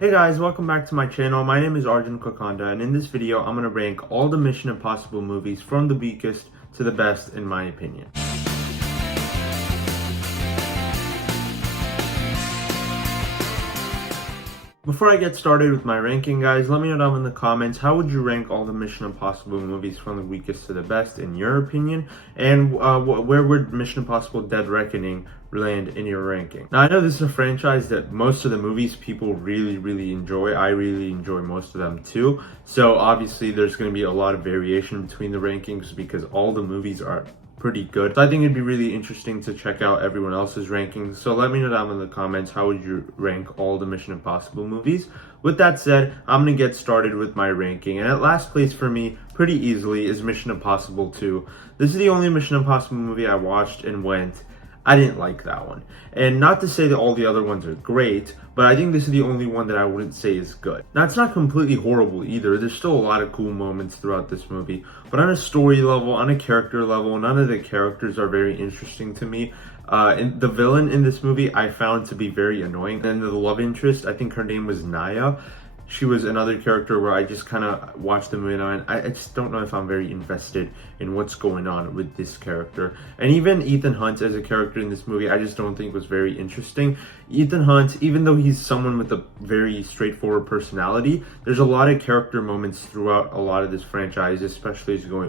Hey guys, welcome back to my channel. My name is Arjun and in this video I'm going to rank all the Mission Impossible movies from the weakest to the best in my opinion. Before I get started with my ranking, guys, let me know down in the comments, how would you rank all the Mission Impossible movies from the weakest to the best in your opinion? And where would Mission Impossible Dead Reckoning land in your ranking? Now, I know this is a franchise that most of the movies people really enjoy. I really enjoy most of them too. So obviously there's going to be a lot of variation between the rankings because all the movies are pretty good. So I think it'd be really interesting to check out everyone else's rankings. So let me know down in the comments, how would you rank all the Mission Impossible movies? With that said, I'm gonna get started with my ranking. And at last place for me, pretty easily, is Mission Impossible 2. This is the only Mission Impossible movie I watched and went, I didn't like that one. And not to say that all the other ones are great, but I think this is the only one that I wouldn't say is good. Now, it's not completely horrible either. There's still a lot of cool moments throughout this movie. But on a story level, on a character level, none of the characters are very interesting to me. And the villain in this movie I found to be very annoying. And the love interest, I think her name was Naya. She was another character where I just kind of watched the movie and I just don't know if I'm very invested in what's going on with this character. And even Ethan Hunt as a character in this movie, I just don't think was very interesting. Ethan Hunt, even though he's someone with a very straightforward personality, there's a lot of character moments throughout a lot of this franchise, especially as you go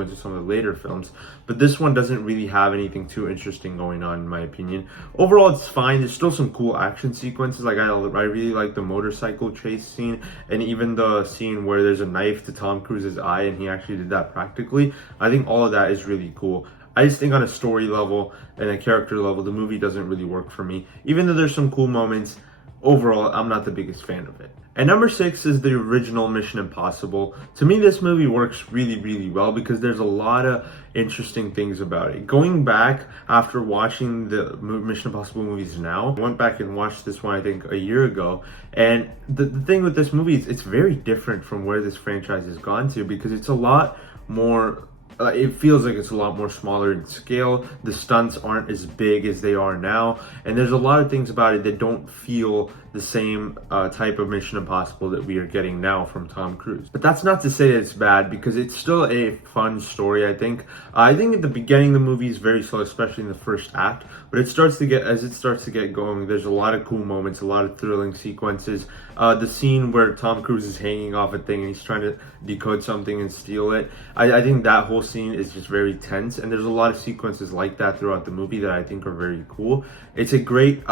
into some of the later films. But this one doesn't really have anything too interesting going on, in my opinion. Overall, it's fine. There's still some cool action sequences. Like I really like the motorcycle chase scene, and even the scene where there's a knife to Tom Cruise's eye, and he actually did that practically. I think all of that is really cool. I just think on a story level and a character level, the movie doesn't really work for me. Even though there's some cool moments, overall, I'm not the biggest fan of it. And number 6 is the original Mission Impossible. To me, this movie works really well because there's a lot of interesting things about it. Going back after watching the Mission Impossible movies now, I went back and watched this one, I think, a year ago. And the thing with this movie is it's very different from where this franchise has gone to because it's a lot more... it feels like it's a lot more smaller in scale. The stunts aren't as big as they are now, and there's a lot of things about it that don't feel the same type of Mission Impossible that we are getting now from Tom Cruise. But that's not to say that it's bad because it's still a fun story. I think at the beginning the movie is very slow, especially in the first act, but as it starts to get going, there's a lot of cool moments, a lot of thrilling sequences. The scene where Tom Cruise is hanging off a thing and he's trying to decode something and steal it, I think that whole scene is just very tense, and there's a lot of sequences like that throughout the movie that I think are very cool. It's a great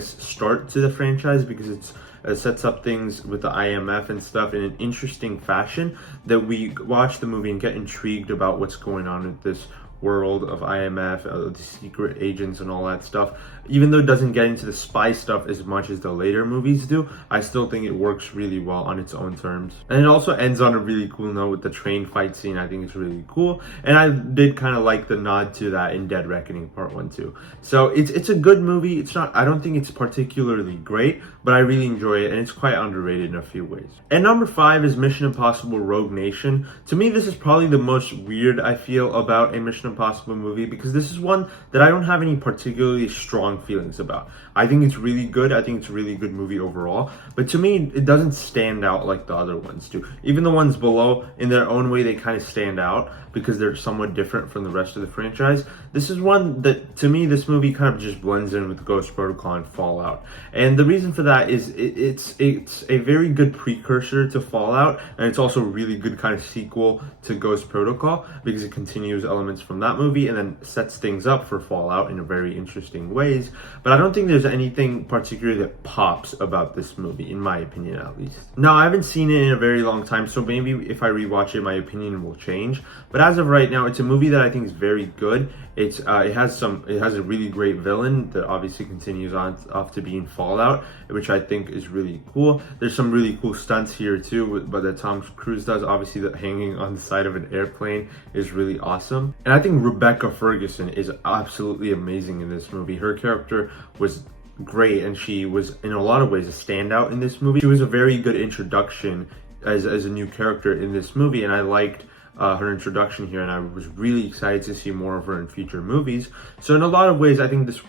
start to the franchise because it sets up things with the IMF and stuff in an interesting fashion that we watch the movie and get intrigued about what's going on with this world of IMF, the secret agents and all that stuff. Even though it doesn't get into the spy stuff as much as the later movies do, I still think it works really well on its own terms. And it also ends on a really cool note with the train fight scene. I think it's really cool. And I did kind of like the nod to that in Dead Reckoning Part 1 too. So it's a good movie. I don't think it's particularly great, but I really enjoy it, and it's quite underrated in a few ways. And number 5 is Mission Impossible Rogue Nation. To me, this is probably the most weird I feel about a Mission Impossible movie because this is one that I don't have any particularly strong feelings about. I think it's really good. I think it's a really good movie overall, but to me it doesn't stand out like the other ones do. Even the ones below, in their own way, they kind of stand out because they're somewhat different from the rest of the franchise. This is one that, to me, this movie kind of just blends in with Ghost Protocol and Fallout, and the reason for that is it's a very good precursor to Fallout, and it's also a really good kind of sequel to Ghost Protocol because it continues elements from that movie and then sets things up for Fallout in a very interesting ways. But I don't think there's anything particular that pops about this movie, in my opinion at least. Now, I haven't seen it in a very long time, so maybe if I rewatch it, my opinion will change. But as of right now, it's a movie that I think is very good. It has a really great villain that obviously continues on off to being Fallout, which I think is really cool. There's some really cool stunts here too, but that Tom Cruise does. Obviously, the hanging on the side of an airplane is really awesome. And I think Rebecca Ferguson is absolutely amazing in this movie. Her character was great, and she was in a lot of ways a standout in this movie. She was a very good introduction as a new character in this movie, and I liked her introduction here, and I was really excited to see more of her in future movies. So in a lot of ways, I think this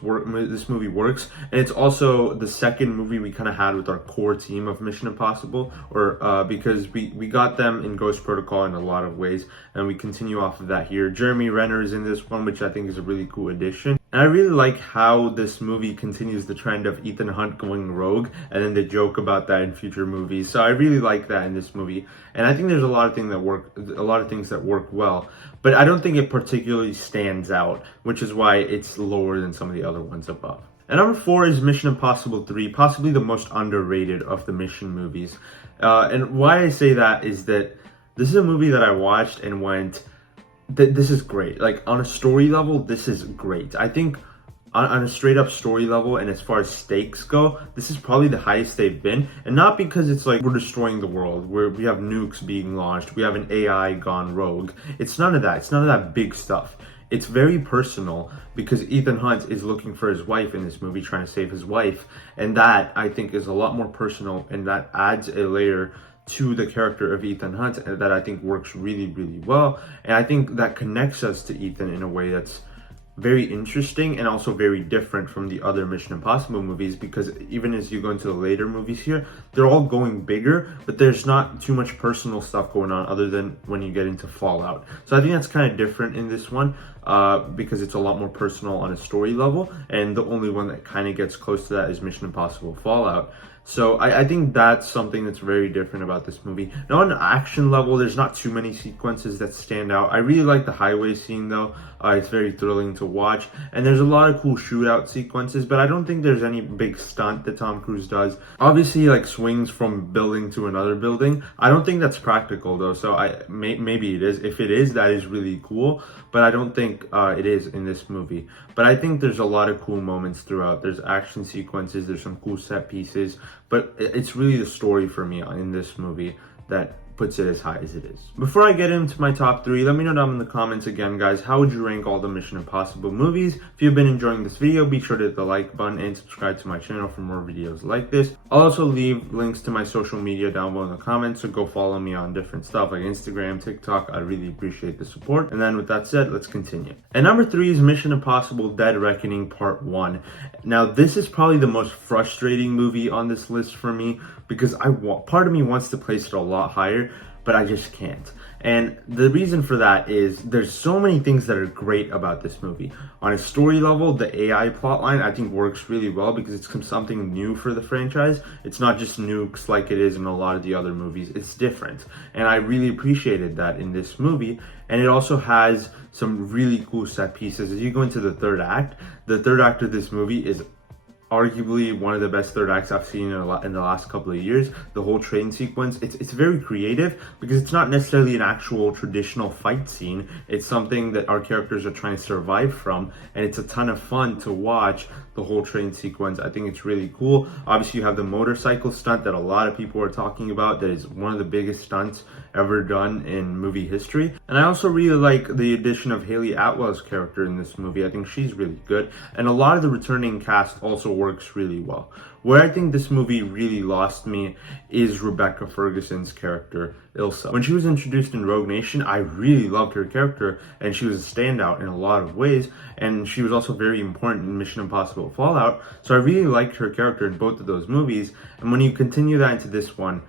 movie works, and it's also the second movie we kind of had with our core team of Mission Impossible, or because we got them in Ghost Protocol in a lot of ways, and we continue off of that here. Jeremy Renner is in this one, which I think is a really cool addition. And I really like how this movie continues the trend of Ethan Hunt going rogue, and then they joke about that in future movies. So I really like that in this movie, and I think there's a lot of things that work well, but I don't think it particularly stands out, which is why it's lower than some of the other ones above. And number 4 is Mission Impossible 3, possibly the most underrated of the Mission movies. And why I say that is that this is a movie that I watched and went, this is great. Like, on a story level, this is great. I think on a straight up story level, and as far as stakes go, this is probably the highest they've been. And not because it's like we're destroying the world, where we have nukes being launched, we have an AI gone rogue. It's none of that. It's none of that big stuff. It's very personal because Ethan Hunt is looking for his wife in this movie, trying to save his wife. And that, I think, is a lot more personal, and that adds a layer to the character of Ethan Hunt that I think works really, really well. And I think that connects us to Ethan in a way that's very interesting and also very different from the other Mission Impossible movies, because even as you go into the later movies here, they're all going bigger, but there's not too much personal stuff going on other than when you get into Fallout. So I think that's kind of different in this one, because it's a lot more personal on a story level, and the only one that kind of gets close to that is Mission Impossible Fallout. So I think that's something that's very different about this movie. Now, on an action level, there's not too many sequences that stand out. I really like the highway scene, though. It's very thrilling to watch. And there's a lot of cool shootout sequences, but I don't think there's any big stunt that Tom Cruise does. Obviously, like, swings from building to another building. I don't think that's practical, though, so maybe it is. If it is, that is really cool, but I don't think it is in this movie. But I think there's a lot of cool moments throughout. There's action sequences, there's some cool set pieces, but it's really the story for me in this movie that puts it as high as it is. Before I get into my top 3, let me know down in the comments again, guys, how would you rank all the Mission Impossible movies? If you've been enjoying this video, be sure to hit the like button and subscribe to my channel for more videos like this. I'll also leave links to my social media down below in the comments, so go follow me on different stuff like Instagram, TikTok. I really appreciate the support. And then with that said, let's continue. And number 3 is Mission Impossible Dead Reckoning Part 1. Now, this is probably the most frustrating movie on this list for me, because part of me wants to place it a lot higher, but I just can't. And the reason for that is there's so many things that are great about this movie. On a story level, the AI plotline I think works really well because it's something new for the franchise. It's not just nukes like it is in a lot of the other movies. It's different. And I really appreciated that in this movie. And it also has some really cool set pieces. As you go into the third act of this movie is arguably one of the best third acts I've seen in the last couple of years. The whole train sequence, it's very creative because it's not necessarily an actual traditional fight scene. It's something that our characters are trying to survive from, and it's a ton of fun to watch the whole train sequence. I think it's really cool. Obviously, you have the motorcycle stunt that a lot of people are talking about. That is one of the biggest stunts ever done in movie history. And I also really like the addition of Haley Atwell's character in this movie. I think she's really good. And a lot of the returning cast also works really well. Where I think this movie really lost me is Rebecca Ferguson's character, Ilsa. When she was introduced in Rogue Nation, I really loved her character, and she was a standout in a lot of ways, and she was also very important in Mission Impossible Fallout, so I really liked her character in both of those movies. And when you continue that into this one,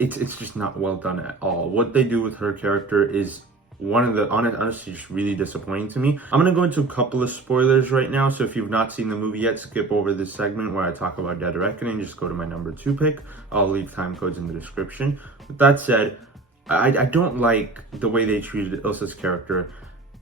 it's just not well done at all. What they do with her character is honestly just really disappointing to me. I'm gonna go into a couple of spoilers right now, so if you've not seen the movie yet, skip over this segment where I talk about Dead Reckoning. Just go to my number 2 pick. I'll leave time codes in the description. With that said, I don't like the way they treated Ilsa's character,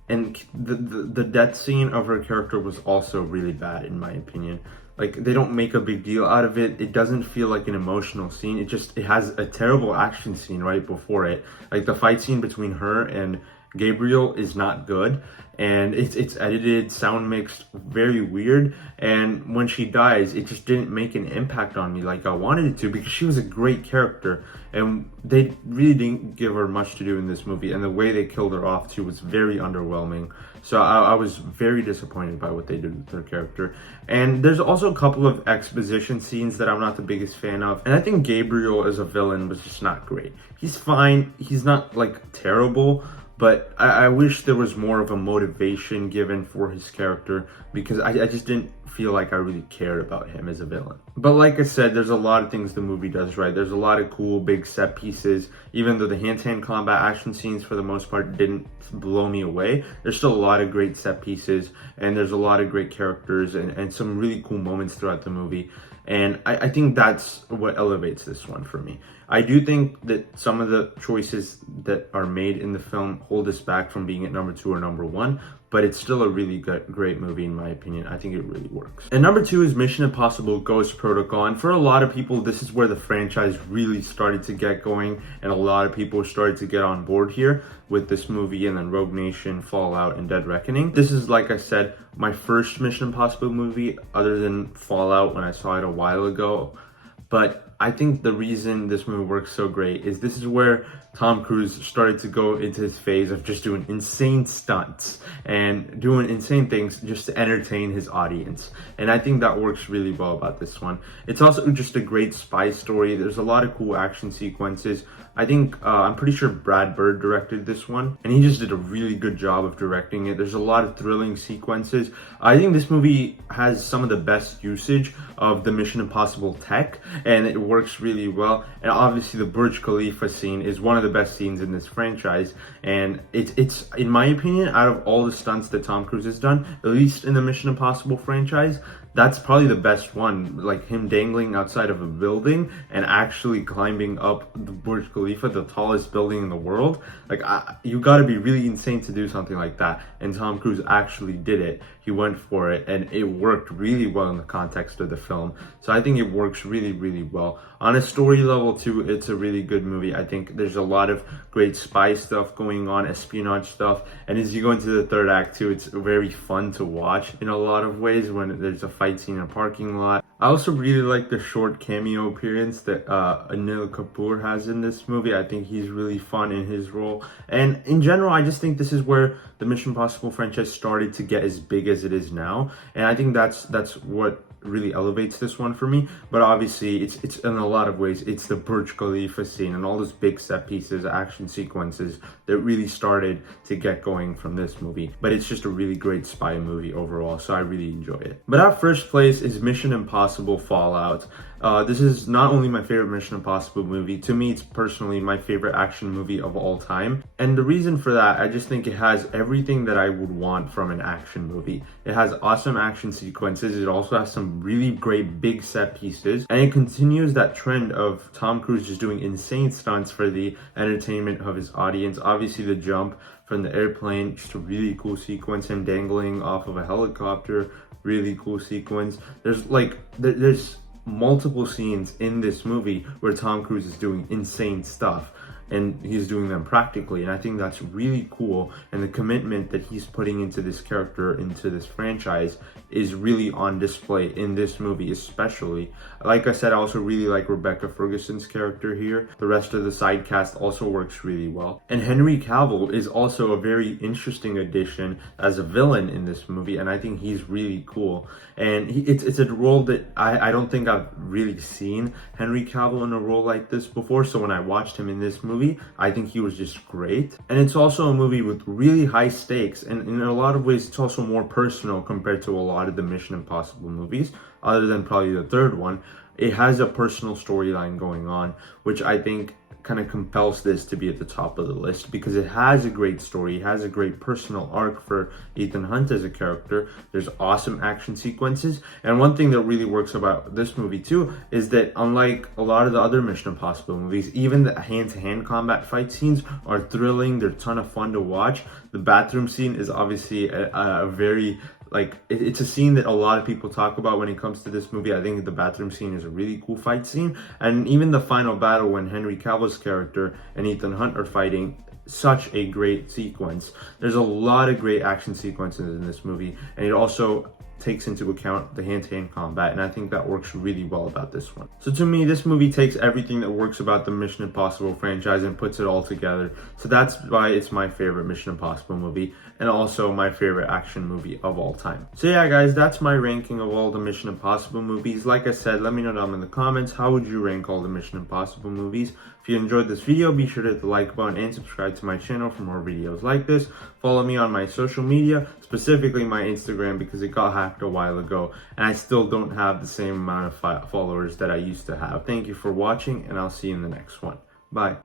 and the death scene of her character was also really bad in my opinion. Like, they don't make a big deal out of it. It doesn't feel like an emotional scene. It has a terrible action scene right before it. Like, the fight scene between her and Gabriel is not good, and it's edited, sound mixed, very weird. And when she dies, it just didn't make an impact on me like I wanted it to, because she was a great character, and they really didn't give her much to do in this movie. And the way they killed her off too was very underwhelming. So I was very disappointed by what they did with her character. And there's also a couple of exposition scenes that I'm not the biggest fan of. And I think Gabriel as a villain was just not great. He's fine. He's not like terrible, but I wish there was more of a motivation given for his character, because I just didn't feel like I really cared about him as a villain. But like I said, there's a lot of things the movie does right. There's a lot of cool big set pieces. Even though the hand-to-hand combat action scenes for the most part didn't blow me away, there's still a lot of great set pieces, and there's a lot of great characters and some really cool moments throughout the movie. And I think that's what elevates this one for me. I do think that some of the choices that are made in the film hold us back from being at number 2 or number 1, but it's still a really great movie in my opinion. I think it really works. And number 2 is Mission Impossible Ghost Protocol. And for a lot of people, this is where the franchise really started to get going, and a lot of people started to get on board here with this movie, and then Rogue Nation, Fallout, and Dead Reckoning. This is, like I said, my first Mission Impossible movie other than Fallout when I saw it a while ago. But I think the reason this movie works so great is this is where Tom Cruise started to go into his phase of just doing insane stunts and doing insane things just to entertain his audience. And I think that works really well about this one. It's also just a great spy story. There's a lot of cool action sequences. I think, I'm pretty sure Brad Bird directed this one, and he just did a really good job of directing it. There's a lot of thrilling sequences. I think this movie has some of the best usage of the Mission Impossible tech, and it works really well. And obviously the Burj Khalifa scene is one of the best scenes in this franchise, and it's in my opinion, out of all the stunts that Tom Cruise has done, at least in the Mission Impossible franchise, that's probably the best one. Like him dangling outside of a building and actually climbing up the Burj Khalifa, the tallest building in the world. Like, you gotta be really insane to do something like that. And Tom Cruise actually did it. He went for it, and it worked really well in the context of the film. So I think it works really, really well. On a story level too, it's a really good movie. I think there's a lot of great spy stuff going on, espionage stuff. And as you go into the third act too, it's very fun to watch in a lot of ways when there's a fight scene in a parking lot. I also really like the short cameo appearance that Anil Kapoor has in this movie. I think he's really fun in his role. And in general, I just think this is where the Mission Impossible franchise started to get as big as it is now. And I think that's what really elevates this one for me. But obviously it's in a lot of ways, it's the Burj Khalifa scene and all those big set pieces, action sequences that really started to get going from this movie. But it's just a really great spy movie overall, so I really enjoy it. But at first place is Mission Impossible Fallout. This is not only my favorite Mission Impossible movie, to me it's personally my favorite action movie of all time. And the reason for that, I just think it has everything that I would want from an action movie. It has awesome action sequences, it also has some really great big set pieces, and it continues that trend of Tom Cruise just doing insane stunts for the entertainment of his audience. Obviously the jump from the airplane, just a really cool sequence, him dangling off of a helicopter, really cool sequence. There's multiple scenes in this movie where Tom Cruise is doing insane stuff, and he's doing them practically, and I think that's really cool. And the commitment that he's putting into this character, into this franchise, is really on display in this movie especially. Like I said, I also really like Rebecca Ferguson's character here. The rest of the side cast also works really well. And Henry Cavill is also a very interesting addition as a villain in this movie, and I think he's really cool. And it's a role that I don't think I've really seen Henry Cavill in a role like this before, so when I watched him in this movie, I think he was just great. And it's also a movie with really high stakes, and in a lot of ways it's also more personal compared to a lot of the Mission Impossible movies, other than probably the third one. It has a personal storyline going on, which I think kind of compels this to be at the top of the list, because it has a great story, it has a great personal arc for Ethan Hunt as a character. There's awesome action sequences, and one thing that really works about this movie too is that unlike a lot of the other Mission Impossible movies, even the hand-to-hand combat fight scenes are thrilling, they're a ton of fun to watch. The bathroom scene is obviously a very it's a scene that a lot of people talk about when it comes to this movie. I think the bathroom scene is a really cool fight scene. And even the final battle when Henry Cavill's character and Ethan Hunt are fighting, such a great sequence. There's a lot of great action sequences in this movie, and it also takes into account the hand-to-hand combat, and I think that works really well about this one. So to me, this movie takes everything that works about the Mission Impossible franchise and puts it all together. So that's why it's my favorite Mission Impossible movie, and also my favorite action movie of all time. So yeah, guys, that's my ranking of all the Mission Impossible movies. Like I said, let me know down in the comments, how would you rank all the Mission Impossible movies? If you enjoyed this video, be sure to hit the like button and subscribe to my channel for more videos like this. Follow me on my social media, specifically my Instagram, because it got hacked a while ago and I still don't have the same amount of followers that I used to have. Thank you for watching, and I'll see you in the next one. Bye.